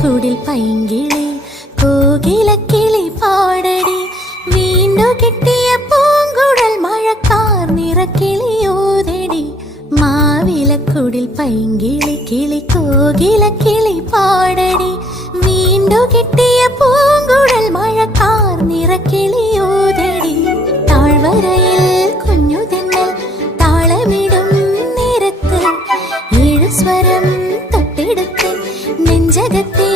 മാവിലക്കൂടിൽ പൈങ്കിളി കോകിലക്കിളി പാടടി. വീണ്ടു കിട്ടിയ പൂങ്കുഴൽ മഴക്കാർ നിറക്കിളിയോതടി. മാവിലക്കൂടിൽ പൈങ്കിളി കിളി കോകിലക്കിളി പാടടി. വീണ്ടു കിട്ടിയ പൂങ്കുഴൽ മഴക്കാർ നിറക്കിളിയോതടി. താഴ്വരയിൽ കുഞ്ഞു തെന്നൽ താളമിടും നേരത്ത് ഏഴു സ്വരം തൊട്ടെടുത്ത് നെഞ്ചകത്തെ